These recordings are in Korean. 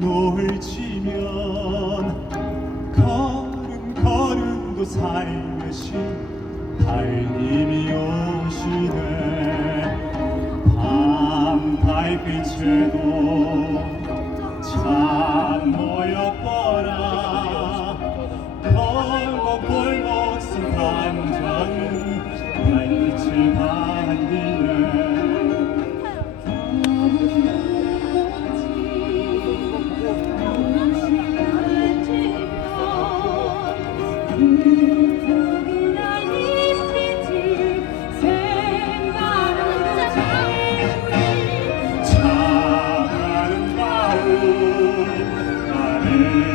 노을 치면 걸음 걸음도 살며시 달님이 오시네. 밤 달빛에도 참 모여뻐라. 골목골목 쓴 감정은 날 빛을 반기네.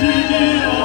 to me.